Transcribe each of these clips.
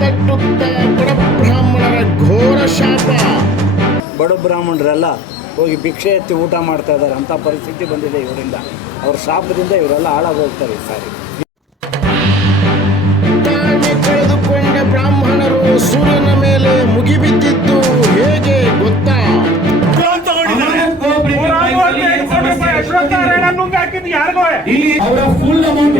ತಟ್ಟುತ್ತ ಬಡ ಬ್ರಾಹ್ಮಣರ ಘೋರ ಶಾಪ ಬಡ ಬ್ರಾಹ್ಮಣರೆಲ್ಲ ಹೋಗಿ ಭಿಕ್ಷೆ ಎತ್ತಿ ಊಟ ಮಾಡ್ತಾ ಇದ್ದಾರೆ. ಅಂತ ಪರಿಸ್ಥಿತಿ ಬಂದಿದೆ ಇವರಿಂದ. ಅವ್ರ ಶಾಪದಿಂದ ಇವರೆಲ್ಲ ಹಾಳಾಗೋಗ್ತಾರೆ ಈ ಸಾರಿ. ಕಳೆದುಕೊಂಡ ಬ್ರಾಹ್ಮಣರು ಸೂರ್ಯನ ಮೇಲೆ ಮುಗಿಬಿದ್ದಿದ್ದು ಹೇಗೆ ಗೊತ್ತಾ? ಅವರ ಫುಲ್ ಅಮೌಂಟ್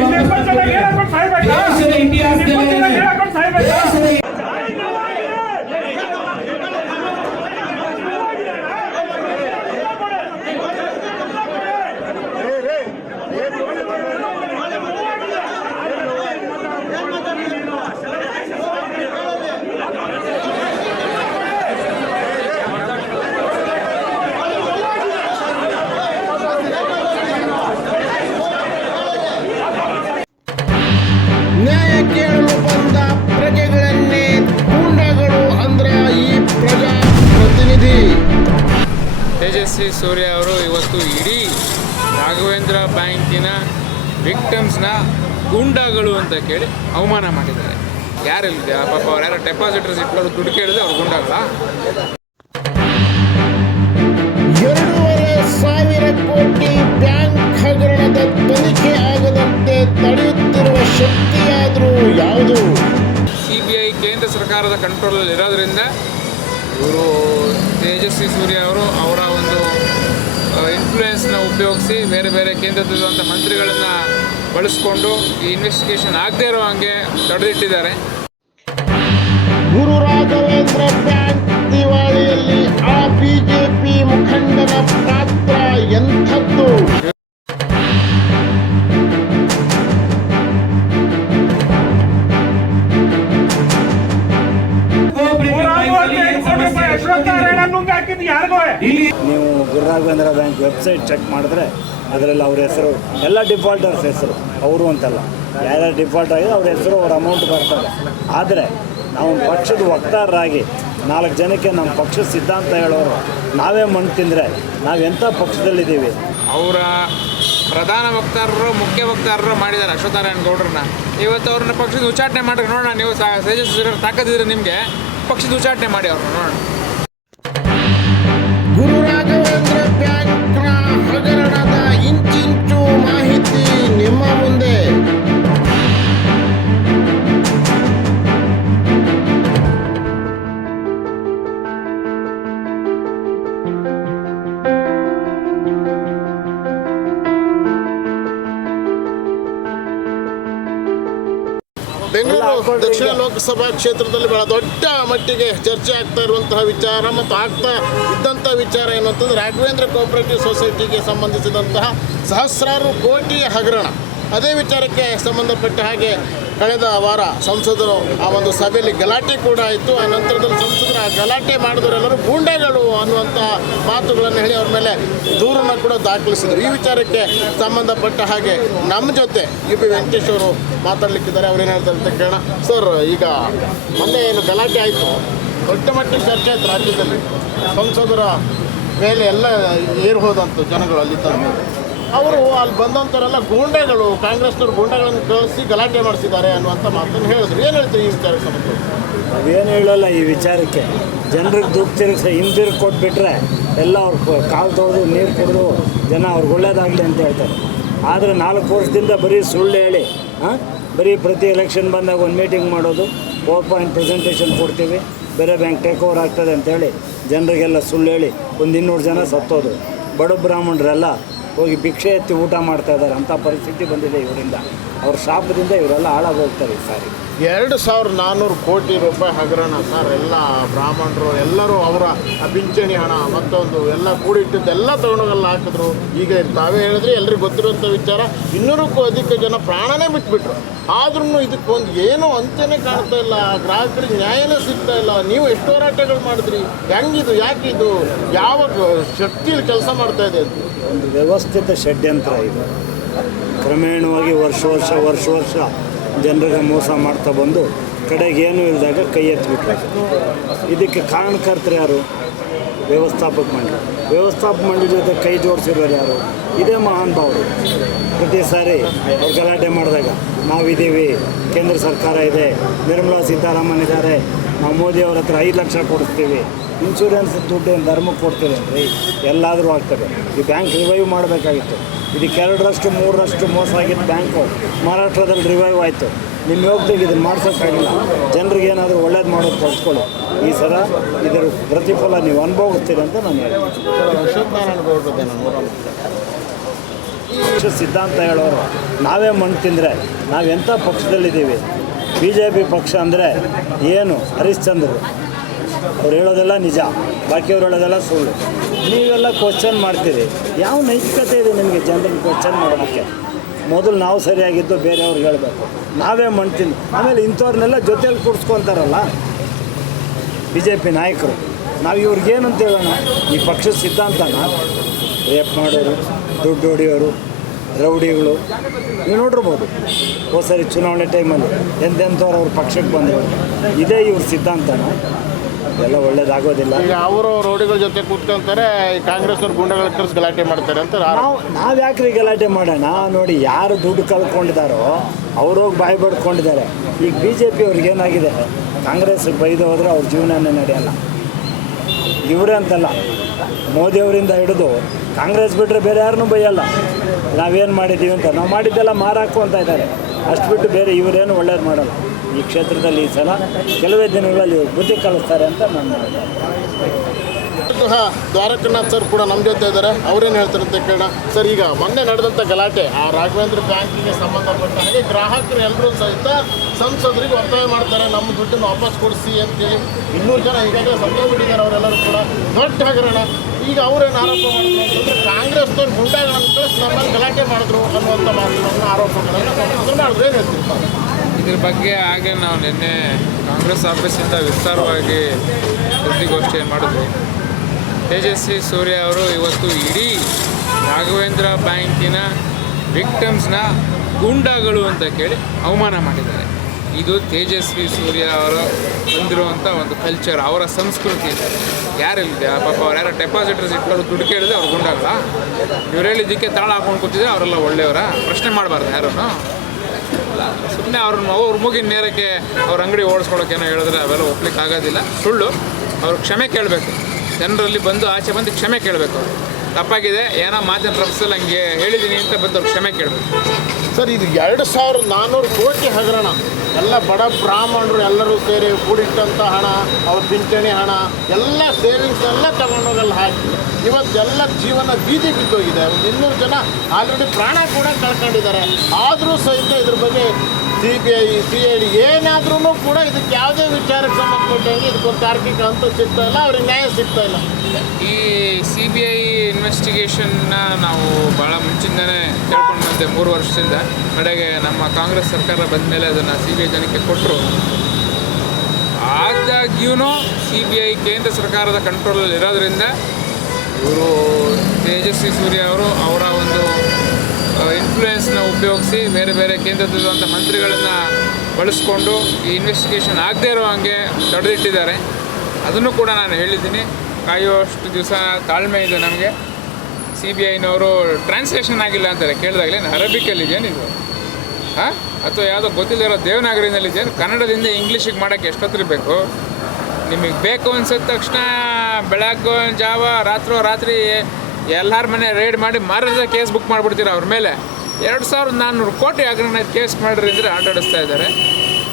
ತೇಜಸ್ವಿ ಸೂರ್ಯ ಅವರು ಇವತ್ತು ಇಡೀ ರಾಘವೇಂದ್ರ ಬ್ಯಾಂಕಿನ ವಿಕ್ಟಮ್ಸ್ನ ಗುಂಡಾಗಳು ಅಂತ ಕೇಳಿ ಅವಮಾನ ಮಾಡಿದ್ದಾರೆ. ಯಾರಿಲ್ಲ ಪಾಪ ಅವ್ರು ಯಾರೋ ಡೆಪಾಸಿಟರ್ಸ್ ಇಟ್ಕೊಂಡು ದುಡ್ಡು ಕೇಳಿದ್ರೆ ಅವ್ರು ಗುಂಡಾಗಳ ಎರಡೂವರೆ ಸಾವಿರ ಕೋಟಿ ಬ್ಯಾಂಕ್ ಹಗರಣದ ತನಿಖೆ ಆಗದಂತೆ ತಡೆಯುತ್ತಿರುವ ಶಕ್ತಿಯಾದರೂ ಯಾವುದು? ಸಿ ಬಿ ಐ ಕೇಂದ್ರ ಸರ್ಕಾರದ ಕಂಟ್ರೋಲಲ್ಲಿ ಇರೋದ್ರಿಂದ ಇವರು ತೇಜಸ್ವಿ ಸೂರ್ಯ ಅವರು ಅವರ ಒಂದು ಇನ್ಫ್ಲೂಯೆನ್ಸ್ನ ಉಪಯೋಗಿಸಿ ಬೇರೆ ಬೇರೆ ಕೇಂದ್ರದಲ್ಲಿರುವಂಥ ಮಂತ್ರಿಗಳನ್ನು ಬಳಸ್ಕೊಂಡು ಈ ಇನ್ವೆಸ್ಟಿಗೇಷನ್ ಆಗದೇ ಇರೋ ಹಾಗೆ ತಡೆದಿಟ್ಟಿದ್ದಾರೆ. ಗುರು ರಾಘವೇಂದ್ರ ಬ್ಯಾಂಕ್ ದಿವಾಳಿಯಲ್ಲಿ ಆ ಬಿಜೆಪಿ ಮುಖಂಡನ ಪಾತ್ರ ಎಂಥದ್ದು? ಗುರುರಾಘವೇಂದ್ರ ಬ್ಯಾಂಕ್ ವೆಬ್ಸೈಟ್ ಚೆಕ್ ಮಾಡಿದ್ರೆ ಅದರಲ್ಲಿ ಅವ್ರ ಹೆಸರು, ಎಲ್ಲ ಡಿಫಾಲ್ಟರ್ಸ್ ಹೆಸರು, ಅವರು ಅಂತಲ್ಲ. ಯಾರ್ಯಾರು ಡಿಫಾಲ್ಟ್ ಆಗಿದೆ ಅವ್ರ ಹೆಸರು, ಅವ್ರ ಅಮೌಂಟ್ ಬರ್ತಾರೆ ಆದರೆ ನಾವು ಪಕ್ಷದ ವಕ್ತಾರರಾಗಿ ನಾಲ್ಕು ಜನಕ್ಕೆ ನಮ್ಮ ಪಕ್ಷದ ಸಿದ್ಧಾಂತ ಹೇಳೋರು, ನಾವೇ ಮಣ್ಣು ತಿಂದರೆ ನಾವು ಎಂಥ ಪಕ್ಷದಲ್ಲಿದ್ದೀವಿ? ಅವರ ಪ್ರಧಾನ ವಕ್ತಾರರು, ಮುಖ್ಯ ವಕ್ತಾರರು ಮಾಡಿದ್ದಾರೆ ಅಶ್ವತ್ಥನಾರಾಯಣ ಗೌಡ್ರನ್ನ. ಇವತ್ತು ಅವ್ರನ್ನ ಪಕ್ಷದ ಉಚ್ಚಾಟನೆ ಮಾಡಿದ್ರೆ ನೋಡೋಣ, ನೀವು ಸಾ ತೇಜಸ್ವಿ ತಾಕತ್ತಿದ್ರೆ ನಿಮಗೆ ಪಕ್ಷದ ಉಚ್ಚಾಟನೆ ಮಾಡಿ ಅವ್ರನ್ನ ನೋಡೋಣ. ಲೋಕಸಭಾ ಕ್ಷೇತ್ರದಲ್ಲಿ ಬಹಳ ದೊಡ್ಡ ಮಟ್ಟಿಗೆ ಚರ್ಚೆ ಆಗ್ತಾ ಇರುವಂತಹ ವಿಚಾರ ಮತ್ತು ಆಗ್ತಾ ಇದ್ದಂಥ ವಿಚಾರ ಏನು ಅಂತಂದ್ರೆ ರಾಘವೇಂದ್ರ ಕೋಆಪರೇಟಿವ್ ಸೊಸೈಟಿಗೆ ಸಂಬಂಧಿಸಿದಂತಹ ಸಹಸ್ರಾರು ಕೋಟಿ ಹಗರಣ. ಅದೇ ವಿಚಾರಕ್ಕೆ ಸಂಬಂಧಪಟ್ಟ ಹಾಗೆ ಕಳೆದ ವಾರ ಸಂಸದರು ಆ ಒಂದು ಸಭೆಯಲ್ಲಿ ಗಲಾಟೆ ಕೂಡ ಆಯಿತು ಆ ನಂತರದಲ್ಲಿ ಸಂಸದರು ಆ ಗಲಾಟೆ ಮಾಡಿದವರೆಲ್ಲರೂ ಗೂಂಡೆಗಳು ಅನ್ನುವಂಥ ಮಾತುಗಳನ್ನು ಹೇಳಿ ಅವ್ರ ಮೇಲೆ ದೂರನ್ನು ಕೂಡ ದಾಖಲಿಸಿದರು. ಈ ವಿಚಾರಕ್ಕೆ ಸಂಬಂಧಪಟ್ಟ ಹಾಗೆ ನಮ್ಮ ಜೊತೆ ಯು ಪಿ ವೆಂಕಟೇಶ್ ಅವರು ಮಾತಾಡ್ಲಿಕ್ಕಿದ್ದಾರೆ. ಅವ್ರು ಏನು ಹೇಳ್ತಾರೆ ಅಂತ ಕೇಳೋಣ. ಸರ್, ಈಗ ಮೊನ್ನೆ ಏನು ಗಲಾಟೆ ಆಯಿತು? ದೊಡ್ಡ ಮಟ್ಟಿಗೆ ಚರ್ಚೆ ಆಯಿತು ರಾಜ್ಯದಲ್ಲಿ ಸಂಸದರ ಮೇಲೆ ಎಲ್ಲ ಏರ್ಬೋದಂತ ಜನಗಳು ಅಲ್ಲಿ ತಂದು ಅವರು ಅಲ್ಲಿ ಬಂದಂಥವರೆಲ್ಲ ಗೂಂಡೆಗಳು, ಕಾಂಗ್ರೆಸ್ನವ್ರು ಗೂಂಡೆಗಳನ್ನು ಕಳಿಸಿ ಗಲಾಟೆ ಮಾಡಿಸಿದ್ದಾರೆ ಅನ್ನುವಂಥ ಮಾತನ್ನು ಹೇಳಿದ್ರು. ಏನು ಹೇಳ್ತೀವಿ ಈ ವಿಚಾರಕ್ಕೆ ಸಂಬಂಧ ಅದೇನು ಹೇಳಲ್ಲ ಈ ವಿಚಾರಕ್ಕೆ. ಜನರಿಗೆ ದುಡ್ಡು ತಿರುಗಿಸಿ, ಹಿಂದಿರುಗಿ ಕೊಟ್ಬಿಟ್ರೆ ಎಲ್ಲ ಅವ್ರ ಕಾಲು ತೊಳೆದು ನೀರು ಕುಡಿದು ಜನ ಅವ್ರಿಗೆ ಒಳ್ಳೇದಾಗಲಿ ಅಂತ ಹೇಳ್ತಾರೆ. ಆದರೆ ನಾಲ್ಕು ವರ್ಷದಿಂದ ಬರೀ ಸುಳ್ಳು ಹೇಳಿ ಹಾಂ ಬರೀ ಪ್ರತಿ ಎಲೆಕ್ಷನ್ ಬಂದಾಗ ಒಂದು ಮೀಟಿಂಗ್ ಮಾಡೋದು ಪವರ್ ಪಾಯಿಂಟ್ ಪ್ರೆಸೆಂಟೇಷನ್ ಕೊಡ್ತೀವಿ, ಬೇರೆ ಬ್ಯಾಂಕ್ ಟೇಕ್ ಓವರ್ ಆಗ್ತದೆ ಅಂತೇಳಿ ಜನರಿಗೆಲ್ಲ ಸುಳ್ಳು ಹೇಳಿ ಒಂದು ಇನ್ನೂರು ಜನ ಸತ್ತೋದು ಬಡ ಬ್ರಾಹ್ಮಣರೆಲ್ಲ ಹೋಗಿ ಭಿಕ್ಷೆ ಎತ್ತಿ ಊಟ ಮಾಡ್ತಾ ಇದ್ದಾರೆ ಅಂಥ ಪರಿಸ್ಥಿತಿ ಬಂದಿದೆ ಇವರಿಂದ. ಅವ್ರ ಶಾಪದಿಂದ ಇವರೆಲ್ಲ ಹಾಳಾಗಿ ಹೋಗ್ತಾರೆ ಈ ಸಾರಿ. ಎರಡು ಸಾವಿರದ ನಾನ್ನೂರು ಕೋಟಿ ರೂಪಾಯಿ ಹಗರಣ ಸರ್. ಎಲ್ಲ ಬ್ರಾಹ್ಮಣರು, ಎಲ್ಲರೂ ಅವರ ಪಿಂಚಣಿ ಹಣ, ಮತ್ತೊಂದು ಎಲ್ಲ ಕೂಡಿಟ್ಟಿದ್ದೆಲ್ಲ ತಗೊಂಡೋಗಲ್ಲ ಹಾಕಿದ್ರು. ಈಗ ತಾವೇ ಹೇಳಿದ್ರೆ ಎಲ್ಲರಿಗೂ ಗೊತ್ತಿರುವಂಥ ವಿಚಾರ. ಇನ್ನೂರಕ್ಕೂ ಅಧಿಕ ಜನ ಪ್ರಾಣನೇ ಬಿಟ್ಬಿಟ್ರು. ಆದ್ರೂ ಇದಕ್ಕೊಂದು ಏನು ಅಂತ್ಯನೇ ಕಾಣ್ತಾ ಇಲ್ಲ. ಗ್ರಾಹಕರಿಗೆ ನ್ಯಾಯನೇ ಸಿಗ್ತಾ ಇಲ್ಲ. ನೀವು ಎಷ್ಟು ಹೋರಾಟಗಳು ಮಾಡಿದ್ರಿ? ಹೆಂಗಿದು, ಯಾಕಿದು? ಯಾವ ಶಕ್ತಿಯಲ್ಲಿ ಕೆಲಸ ಮಾಡ್ತಾ ಇದೆ? ಅಂತ ಒಂದು ವ್ಯವಸ್ಥಿತ ಷಡ್ಯಂತ್ರ ಇದು. ಕ್ರಮೇಣವಾಗಿ ವರ್ಷ ವರ್ಷ ವರ್ಷ ವರ್ಷ ಜನರಿಗೆ ಮೋಸ ಮಾಡ್ತಾ ಬಂದು ಕಡೆಗೆ ಏನು ಇಲ್ಲದಾಗ ಕೈ ಎತ್ತಿಬಿಟ್ರು ಇದಕ್ಕೆ ಕಾರಣಕರ್ತರು ಯಾರು? ವ್ಯವಸ್ಥಾಪಕ ಮಂಡಳಿ. ವ್ಯವಸ್ಥಾಪಕ ಮಂಡಳಿ ಜೊತೆ ಕೈ ಜೋಡಿಸಿರೋರು ಯಾರು? ಇದೇ ಮಹಾನ್ ಭಾವರು ಪ್ರತಿ ಸಾರಿ ಅವ್ರು ಗಲಾಟೆ ಮಾಡಿದಾಗ ನಾವಿದ್ದೀವಿ ಕೇಂದ್ರ ಸರ್ಕಾರ ಇದೆ, ನಿರ್ಮಲಾ ಸೀತಾರಾಮನ್ ಇದ್ದಾರೆ, ನಾವು ಮೋದಿ ಅವ್ರ ಹತ್ರ ಐದು ಲಕ್ಷ ಕೊಡಿಸ್ತೀವಿ. ಇನ್ಶೂರೆನ್ಸ್ ದುಡ್ಡು ಧರ್ಮಕ್ಕೆ ಕೊಡ್ತೀವಿ ರೀ ಎಲ್ಲಾದರೂ ಆಗ್ತದೆ. ಈ ಬ್ಯಾಂಕ್ ರಿವೈವ್ ಮಾಡಬೇಕಾಗಿತ್ತು. ಇದಕ್ಕೆ ಎರಡರಷ್ಟು ಮೂರರಷ್ಟು ಮೋಸ ಆಗಿದ್ದು ಬ್ಯಾಂಕು ಮಹಾರಾಷ್ಟ್ರದಲ್ಲಿ ರಿವೈವ್ ಆಯಿತು. ನಿಮ್ಮ ಯೋಗದಾಗ ಇದನ್ನು ಮಾಡ್ಸೋಕ್ಕಾಗಿಲ್ಲ. ಜನರಿಗೆ ಏನಾದರೂ ಒಳ್ಳೇದು ಮಾಡೋದು ಕಲ್ಸ್ಕೊಳ್ಳಿ ಈ ಸಲ ಇದರ ಪ್ರತಿಫಲ ನೀವು ಅನುಭವಿಸ್ತೀರಿ ಅಂತ ನಾನು ಹೇಳ್ತೀನಿ. ಸಿದ್ಧಾಂತ ಹೇಳೋರು ನಾವೇ ಮಣ್ಣು ತಿಂದರೆ ನಾವೆಂಥ ಪಕ್ಷದಲ್ಲಿದ್ದೀವಿ? ಬಿ ಜೆ ಪಿ ಪಕ್ಷ ಅಂದರೆ ಏನು? ಹರಿಶ್ಚಂದ್ರರು. ಅವ್ರು ಹೇಳೋದೆಲ್ಲ ನಿಜ ಬಾಕಿಯವ್ರು ಹೇಳೋದೆಲ್ಲ ಸುಳ್ಳು. ನೀವೆಲ್ಲ ಕ್ವಶನ್ ಮಾಡ್ತೀರಿ. ಯಾವ ನೈತಿಕತೆ ಇದೆ ನಿಮಗೆ ಜನರನ್ನು ಕ್ವಶನ್ ಮಾಡೋದಕ್ಕೆ? ಮೊದಲು ನಾವು ಸರಿಯಾಗಿದ್ದು ಬೇರೆಯವ್ರಿಗೆ ಹೇಳಬೇಕು. ನಾವೇ ಮಾಡ್ತೀನಿ ಆಮೇಲೆ ಇಂಥವ್ರನ್ನೆಲ್ಲ ಜೊತೆಯಲ್ಲಿ ಕೂಡಿಸ್ಕೊತಾರಲ್ಲ ಬಿ ಜೆ ಪಿ ನಾಯಕರು. ನಾವು ಇವ್ರಿಗೇನಂತ ಹೇಳೋಣ? ಈ ಪಕ್ಷದ ಸಿದ್ಧಾಂತನ? ರೇಪ್ ಮಾಡೋರು, ದುಡ್ಡು ಹೊಡೆಯೋರು, ರೌಡಿಗಳು. ನೀವು ನೋಡಿರ್ಬೋದು. ಹೋದ ಸರಿ ಚುನಾವಣೆ ಟೈಮಲ್ಲಿ ಎಂತೆಂಥವ್ರು ಅವ್ರ ಪಕ್ಷಕ್ಕೆ ಬಂದರು. ಇದೇ ಇವ್ರ ಸಿದ್ಧಾಂತನ. ಎಲ್ಲ ಒಳ್ಳೇದಾಗೋದಿಲ್ಲ. ಈಗ ಅವರು ರೋಡಿಗಳ ಜೊತೆ ಕೂತ್ಕೊಂತಾರೆ ಕಾಂಗ್ರೆಸ್ ಅವ್ರು ಗುಂಡಗಳ ಕರ್ಸ್ ಗಲಾಟೆ ಮಾಡ್ತಾರೆ ಅಂತ ನಾವು ನಾವು ಯಾಕ್ರಿ ಗಲಾಟೆ ಮಾಡೋಣ? ನೋಡಿ ಯಾರು ದುಡ್ಡು ಕಳ್ಕೊಂಡಿದ್ದಾರೋ ಅವ್ರೋಗಿ ಬಾಯಿ ಬಡ್ಕೊಂಡಿದ್ದಾರೆ. ಈಗ ಬಿ ಜೆ ಪಿ ಅವ್ರಿಗೆ ಏನಾಗಿದೆ? ಕಾಂಗ್ರೆಸ್ ಬೈದು ಹೋದ್ರೆ ಅವ್ರ ಜೀವನನೇ ನಡೆಯಲ್ಲ. ಇವರೇ ಅಂತಲ್ಲ. ಮೋದಿಯವರಿಂದ ಹಿಡಿದು ಕಾಂಗ್ರೆಸ್ ಬಿಟ್ಟರೆ ಬೇರೆ ಯಾರನ್ನೂ ಬೈಯಲ್ಲ. ನಾವೇನು ಮಾಡಿದ್ದೀವಿ ಅಂತ. ನಾವು ಮಾಡಿದ್ದೆಲ್ಲ ಮಾರಾಕು ಅಂತ ಇದ್ದಾರೆ. ಅಷ್ಟು ಬಿಟ್ಟು ಬೇರೆ ಇವರೇನು ಒಳ್ಳೇದು ಮಾಡಲ್ಲ. ಈ ಕ್ಷೇತ್ರದಲ್ಲಿ ಈ ಸಲ ಕೆಲವೇ ದಿನಗಳಲ್ಲಿ ಬುದ್ಧಿ ಕಲಿಸ್ತಾರೆ ಅಂತ ನಾನು ದ್ವಾರಕನಾಥ್ ಸರ್ ಕೂಡ ನಮ್ಮ ಜೊತೆ ಇದ್ದಾರೆ. ಅವ್ರೇನು ಹೇಳ್ತಾರೆ ಅಂತ ಕೇಳೋಣ. ಸರ್, ಈಗ ಮೊನ್ನೆ ನಡೆದಂಥ ಗಲಾಟೆ, ಆ ರಾಘವೇಂದ್ರ ಬ್ಯಾಂಕಿಗೆ ಸಂಬಂಧಪಟ್ಟ ಹಾಗೆ ಗ್ರಾಹಕರು ಎಲ್ಲರೂ ಸಹಿತ ಸಂಸದರಿಗೆ ಒತ್ತಾಯ ಮಾಡ್ತಾರೆ, ನಮ್ಮ ದುಡ್ಡನ್ನು ವಾಪಸ್ ಕೊಡಿಸಿ ಅಂತೇಳಿ. ಇನ್ನೂರು ಜನ ಈಗಾಗಲೇ ಸತ್ತೋಗ್ಬಿಟ್ಟಿದ್ದಾರೆ ಅವರೆಲ್ಲರೂ ಕೂಡ. ದೊಡ್ಡ ಹಗರಣ. ಈಗ ಅವ್ರೇನು ಆರೋಪ ಮಾಡ್ತಾರೆ ಕಾಂಗ್ರೆಸ್ ಕಾಂಗ್ರೆಸ್ನವ್ರು ಗುಂಡಾಗಳನ್ನು ಕಳಿಸಿ ನಮ್ಮಲ್ಲಿ ಗಲಾಟೆ ಮಾಡಿದ್ರು ಅನ್ನುವಂಥ ಮಾತುಗಳನ್ನು, ಆರೋಪಗಳನ್ನು ಮಾಡಿದ್ರು. ಏನು ಹೇಳ್ತೀರಿ ಇದ್ರ ಬಗ್ಗೆ ಹಾಗೆ ನಾವು ನಿನ್ನೆ ಕಾಂಗ್ರೆಸ್ ಆಫೀಸಿಂದ ವಿಸ್ತಾರವಾಗಿ ಸುದ್ದಿಗೋಷ್ಠಿಯನ್ನು ಮಾಡಿದ್ವಿ. ತೇಜಸ್ವಿ ಸೂರ್ಯ ಅವರು ಇವತ್ತು ಇಡೀ ರಾಘವೇಂದ್ರ ಬ್ಯಾಂಕಿನ ವಿಕ್ಟಮ್ಸ್ನ ಗೂಂಡಾಗಳು ಅಂತ ಕೇಳಿ ಅವಮಾನ ಮಾಡಿದ್ದಾರೆ. ಇದು ತೇಜಸ್ವಿ ಸೂರ್ಯ ಅವರು ಬಂದಿರುವಂಥ ಒಂದು ಕಲ್ಚರ್ ಅವರ ಸಂಸ್ಕೃತಿ. ಯಾರಿಲ್ಲದೆ ಪಾಪ ಅವ್ರು ಯಾರೋ ಡೆಪಾಸಿಟರ್ಸ್ ಇಟ್ಕೊಂಡು ದುಡ್ಡು ಕೇಳಿದ್ರೆ ಅವ್ರು ಗುಂಡಾಗಲ್ಲ ಇವ್ರು ಹೇಳಿದ್ದಕ್ಕೆ ತಾಳ ಹಾಕೊಂಡು ಕೂತಿದ್ರೆ ಅವರೆಲ್ಲ ಒಳ್ಳೆಯವರ? ಪ್ರಶ್ನೆ ಮಾಡಬಾರ್ದು ಯಾರೂ ಅಲ್ಲ ಸುಮ್ಮನೆ ಅವ್ರನ್ನ ಅವ್ರ ಮುಗಿನ ನೇರಕ್ಕೆ ಅವ್ರ ಅಂಗಡಿ ಓಡಿಸ್ಕೊಳಕ್ಕೆ ಏನೋ ಹೇಳಿದ್ರೆ ಅವೆಲ್ಲ ಒಪ್ಲಿಕ್ಕೆ ಆಗೋದಿಲ್ಲ. ಸುಳ್ಳು. ಅವ್ರು ಕ್ಷಮೆ ಕೇಳಬೇಕು. ಜನರಲ್ಲಿ ಬಂದು ಆಚೆ ಬಂದು ಕ್ಷಮೆ ಕೇಳಬೇಕು ಅವರು. ತಪ್ಪಾಗಿದೆ, ಏನೋ ಮಾತಿನ ಪ್ರಪಸಲ್ಲಿ ಹಂಗೆ ಹೇಳಿದ್ದೀನಿ ಅಂತ ಬಂದು ಅವ್ರು ಕ್ಷಮೆ ಕೇಳಬೇಕು. ಸರ್, ಇದು ಎರಡು ಸಾವಿರದ ನಾನ್ನೂರು ಕೋಟಿ ಹಗರಣ. ಎಲ್ಲ ಬಡ ಬ್ರಾಹ್ಮಣರು ಎಲ್ಲರೂ ಸೇರಿ ಕೂಡಿಟ್ಟಂಥ ಹಣ, ಅವ್ರ ಪಿಂಚಣಿ ಹಣ, ಎಲ್ಲ ಸೇವಿಂಗ್ಸ್ ಎಲ್ಲ ತಗೊಂಡೋಗಲ್ಲಿ ಹಾಕಿ. ಇವತ್ತೆಲ್ಲ ಜೀವನ ಬೀದಿ ಬಿದ್ದೋಗಿದೆ. ಒಂದು ಇನ್ನೂರು ಜನ ಆಲ್ರೆಡಿ ಪ್ರಾಣ ಕೂಡ ಕಳ್ಕೊಂಡಿದ್ದಾರೆ. ಆದರೂ ಸಹಿತ ಇದ್ರ ಬಗ್ಗೆ C B I C I D ಏನಾದ್ರೂ ಕೂಡ ಇದಕ್ಕೆ ಯಾವುದೇ ವಿಚಾರಕ್ಕೆ ಸಂಬಂಧಪಟ್ಟಂಗೆ ಇದಕ್ಕೊಂದು ತಾರ್ಕಿಕ ಅಂತ ಸಿಗ್ತಾ ಇಲ್ಲ, ಅವ್ರಿಗೆ ನ್ಯಾಯ ಸಿಗ್ತಾ ಇಲ್ಲ. ಈ ಸಿ ಬಿ ಐ ಇನ್ವೆಸ್ಟಿಗೇಷನ್ನ ನಾವು ಭಾಳ ಮುಂಚಿಂದನೇ ಕೇಳ್ಕೊಂಡು ಬಂದೆ ಮೂರು ವರ್ಷದಿಂದ. ಕಡೆಗೆ ನಮ್ಮ ಕಾಂಗ್ರೆಸ್ ಸರ್ಕಾರ ಬಂದ ಮೇಲೆ ಅದನ್ನು ಸಿ ಬಿ ಐ ಜನಕ್ಕೆ ಕೊಟ್ಟರು ಆದಾಗ್ಯೂ ಸಿ ಬಿ ಐ ಕೇಂದ್ರ ಸರ್ಕಾರದ ಕಂಟ್ರೋಲಲ್ಲಿ ಇರೋದ್ರಿಂದ ಇವರು ತೇಜಸ್ವಿ ಸೂರ್ಯ ಅವರು ಅವರ ಒಂದು ಇನ್ಫ್ಲೂಯೆನ್ಸ್ನ ಉಪಯೋಗಿಸಿ ಬೇರೆ ಬೇರೆ ಕೇಂದ್ರದಲ್ಲಿರುವಂಥ ಮಂತ್ರಿಗಳನ್ನು ಬಳಸ್ಕೊಂಡು ಈ ಇನ್ವೆಸ್ಟಿಗೇಷನ್ ಆಗದೇ ಇರೋ ಹಾಗೆ ತಡೆದಿಟ್ಟಿದ್ದಾರೆ. ಅದನ್ನು ಕೂಡ ನಾನು ಹೇಳಿದ್ದೀನಿ. ಕಾಯುವಷ್ಟು ದಿವಸ ತಾಳ್ಮೆ ಇದೆ ನಮಗೆ. ಸಿ ಬಿ ಐನವರು ಟ್ರಾನ್ಸ್ಲೇಷನ್ ಆಗಿಲ್ಲ ಅಂತಾರೆ. ಕೇಳಿದಾಗಲೇ ಅರಬಿಕಲ್ಲಿದೆಯೇನು ಇದು? ಹಾಂ? ಅಥವಾ ಯಾವುದೋ ಗೊತ್ತಿಲ್ಲದಿರೋ ದೇವನಾಗರಿನಲ್ಲಿದೆಯೇನು? ಕನ್ನಡದಿಂದ ಇಂಗ್ಲೀಷಿಗೆ ಮಾಡೋಕ್ಕೆ ಎಷ್ಟೊತ್ತಿರ ಬೇಕು? ನಿಮಗೆ ಬೇಕು ಅನ್ಸಿದ ತಕ್ಷಣ ಬೆಳಗ್ಗೆ, ಜಾವ, ರಾತ್ರೋ, ರಾತ್ರಿ ಎಲ್ಲರ ಮನೆ ರೈಡ್ ಮಾಡಿ ಮಾರದ ಕೇಸ್ ಬುಕ್ ಮಾಡಿಬಿಡ್ತೀರ ಅವ್ರ ಮೇಲೆ? ಎರಡು ಸಾವಿರದ ನಾನ್ನೂರು ಕೋಟಿ ಹಗರಣ ಕೇಸ್ ಮಾಡಿದ್ರೆ ಆಟಾಡಿಸ್ತಾ ಇದ್ದಾರೆ.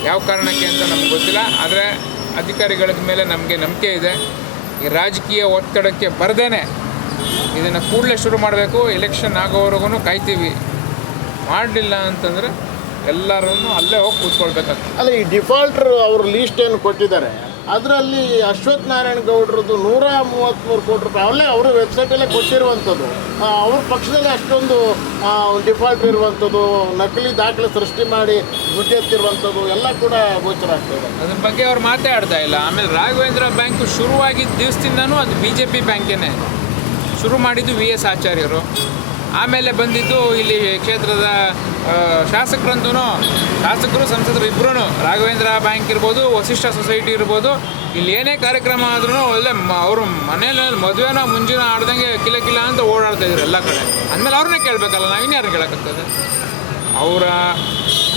ಯಾವ ಕಾರಣಕ್ಕೆ ಅಂತ ನಮ್ಗೆ ಗೊತ್ತಿಲ್ಲ. ಆದರೆ ಅಧಿಕಾರಿಗಳ ಮೇಲೆ ನಮಗೆ ನಂಬಿಕೆ ಇದೆ. ಈ ರಾಜಕೀಯ ಒತ್ತಡಕ್ಕೆ ಬರದೇನೆ ಇದನ್ನು ಕೂಡಲೇ ಶುರು ಮಾಡಬೇಕು. ಎಲೆಕ್ಷನ್ ಆಗೋವರೆಗೂ ಕಾಯ್ತೀವಿ. ಮಾಡಲಿಲ್ಲ ಅಂತಂದರೆ ಎಲ್ಲರೂ ಅಲ್ಲೇ ಹೋಗಿ ಕೂತ್ಕೊಳ್ಬೇಕಾಗ್ತದೆ. ಅಲ್ಲ, ಈ ಡಿಫಾಲ್ಟರ್ ಅವ್ರ ಲೀಸ್ಟ್ ಏನು ಕೊಟ್ಟಿದ್ದಾರೆ. ಅದರಲ್ಲಿ ಅಶ್ವಥ್ ನಾರಾಯಣ ಗೌಡ್ರದ್ದು ನೂರ ಮೂವತ್ತ್ಮೂರು ಕೋಟಿ ರೂಪಾಯಿ. ಅವಲ್ಲೇ ಅವರು ವೆಬ್ಸೈಟಲ್ಲೇ ಕೊಟ್ಟಿರುವಂಥದ್ದು. ಅವ್ರ ಪಕ್ಷದಲ್ಲಿ ಅಷ್ಟೊಂದು ಡಿಫಾಲ್ಟ್ ಇರುವಂಥದ್ದು, ನಕಲಿ ದಾಖಲೆ ಸೃಷ್ಟಿ ಮಾಡಿ ದುಡ್ಡೆತ್ತಿರುವಂಥದ್ದು ಎಲ್ಲ ಕೂಡ ಗೋಚರ ಆಗ್ತದೆ ಅದ್ರ ಬಗ್ಗೆ ಅವ್ರು ಮಾತಾಡ್ತಾ ಇಲ್ಲ. ಆಮೇಲೆ ರಾಘವೇಂದ್ರ ಬ್ಯಾಂಕು ಶುರುವಾಗಿದ್ದ ದಿವಸದಿಂದನೂ ಅದು ಬಿ ಜೆ ಪಿ ಬ್ಯಾಂಕೇನೆ ಶುರು ಮಾಡಿದ್ದು ವಿ ಎಸ್ ಆಚಾರ್ಯರು. ಆಮೇಲೆ ಬಂದಿದ್ದು ಇಲ್ಲಿ ಕ್ಷೇತ್ರದ ಶಾಸಕರಂತೂ ಶಾಸಕರು, ಸಂಸದರು ಇಬ್ಬರೂ ರಾಘವೇಂದ್ರ ಬ್ಯಾಂಕ್ ಇರ್ಬೋದು, ವಸಿಷ್ಠ ಸೊಸೈಟಿ ಇರ್ಬೋದು. ಇಲ್ಲಿ ಏನೇ ಕಾರ್ಯಕ್ರಮ ಆದ್ರೂ ಒಳ್ಳೆ ಅವರು ಮನೇಲಿ ಮದುವೆನ ಮುಂಜಿನ ಆಡ್ದಂಗೆ ಕಿಲ ಕಿಲ ಅಂತ ಓಡಾಡ್ತಾ ಇದ್ರು ಎಲ್ಲ ಕಡೆ. ಅಂದಮೇಲೆ ಅವ್ರನ್ನೇ ಕೇಳಬೇಕಲ್ಲ, ನಾವು ಇನ್ಯಾರು ಕೇಳೋಕ್ಕಾಗ್ತದೆ? ಅವರ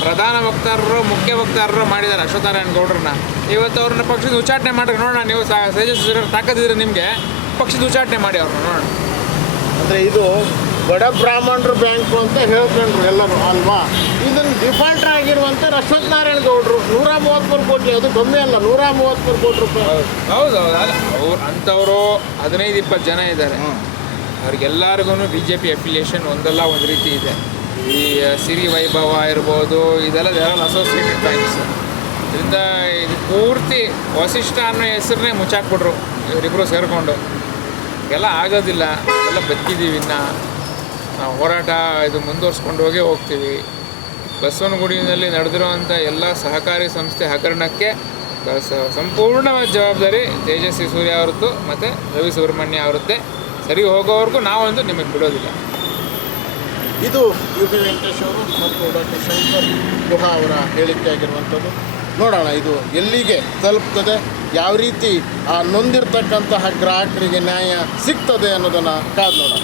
ಪ್ರಧಾನ ವಕ್ತಾರರು, ಮುಖ್ಯ ವಕ್ತಾರರು ಮಾಡಿದ್ದಾರೆ ಅಶ್ವತ್ಥನಾರಾಯಣ ಗೌಡ್ರನ್ನ. ಇವತ್ತು ಅವ್ರನ್ನ ಪಕ್ಷದ ಉಚ್ಚಾಟನೆ ಮಾಡ್ರಿ, ನೋಡೋಣ ನೀವು ತೇಜಸ್ವಿ ತಾಕತ್ತಿದ್ರೆ ನಿಮಗೆ. ಪಕ್ಷದ ಉಚ್ಚಾಟನೆ ಮಾಡಿ ಅವ್ರನ್ನ, ನೋಡೋಣ. ಅಂದರೆ ಇದು ಬಡ ಬ್ರಾಹ್ಮಣರು ಬ್ಯಾಂಕು ಅಂತ ಹೇಳ್ಕೊಂಡ್ರು ಎಲ್ಲರೂ ಅಲ್ವಾ? ಇದನ್ನು ಡಿಫಾಲ್ಟ್ ಆಗಿರುವಂತ ಅಶ್ವಥ್ ನಾರಾಯಣ ಗೌಡ್ರು ನೂರ ಮೂವತ್ತ್ಮೂರು ಕೋಟಿ ಅದು ಕಮ್ಮಿ ಅಲ್ಲ ನೂರ ಮೂವತ್ತ್ಮೂರು ಕೋಟಿ ರೂಪಾಯಿ. ಹೌದು ಅಂತವರು ಅವ್ರು ಅಂಥವರು ಹದಿನೈದು ಇಪ್ಪತ್ತು ಜನ ಇದ್ದಾರೆ. ಅವ್ರಿಗೆಲ್ಲರಿಗೂ ಬಿ ಜೆ ಪಿ ಅಫಿಲಿಯೇಷನ್ ಒಂದಲ್ಲ ಒಂದು ರೀತಿ ಇದೆ. ಈ ಸಿರಿ ವೈಭವ ಇರ್ಬೋದು ಇದೆಲ್ಲ ದೇರ್ ಅಸೋಸಿಯೇಟೆಡ್ ಬ್ಯಾಂಕ್ಸ್ ಇದರಿಂದ ಇದು ಪೂರ್ತಿ ವಸಿಷ್ಠ ಅನ್ನೋ ಹೆಸರನ್ನೇ ಮುಚ್ಚಾಕ್ಬಿಟ್ರು ಇವರಿಬ್ಬರು ಸೇರಿಕೊಂಡು. ಎಲ್ಲ ಆಗೋದಿಲ್ಲ ಎಲ್ಲ ಬದುಕಿದ್ದೀವಿ ಇನ್ನು. ನಾವು ಹೋರಾಟ ಇದು ಮುಂದುವರ್ಸ್ಕೊಂಡು ಹೋಗೇ ಹೋಗ್ತೀವಿ. ಬಸವನಗುಡಿನಲ್ಲಿ ನಡೆದಿರುವಂಥ ಎಲ್ಲ ಸಹಕಾರಿ ಸಂಸ್ಥೆ ಹಗರಣಕ್ಕೆ ಸಂಪೂರ್ಣ ಜವಾಬ್ದಾರಿ ತೇಜಸ್ವಿ ಸೂರ್ಯ ಅವ್ರದ್ದು ಮತ್ತು ರವಿ ಸುಬ್ರಹ್ಮಣ್ಯ ಅವರದ್ದೇ. ಸರಿ ಹೋಗೋವರೆಗೂ ನಾವಂತೂ ನಿಮಗೆ ಬಿಡೋದಿಲ್ಲ. ಇದು ಯು ಪಿ ವೆಂಕಟೇಶ್ ಅವರು ಮತ್ತು ಡಾಕ್ಟರ್ ಶಂಕರ್ ಗುಹಾ ಅವರ ಹೇಳಿಕೆ ಆಗಿರುವಂಥದ್ದು. ನೋಡೋಣ, ಇದು ಎಲ್ಲಿಗೆ ತಲುಪ್ತದೆ, ಯಾವ ರೀತಿ ಆ ನೊಂದಿರ್ತಕ್ಕಂತಹ ಗ್ರಾಹಕರಿಗೆ ನ್ಯಾಯ ಸಿಗ್ತದೆ ಅನ್ನೋದನ್ನು ಕಾದು ನೋಡೋಣ.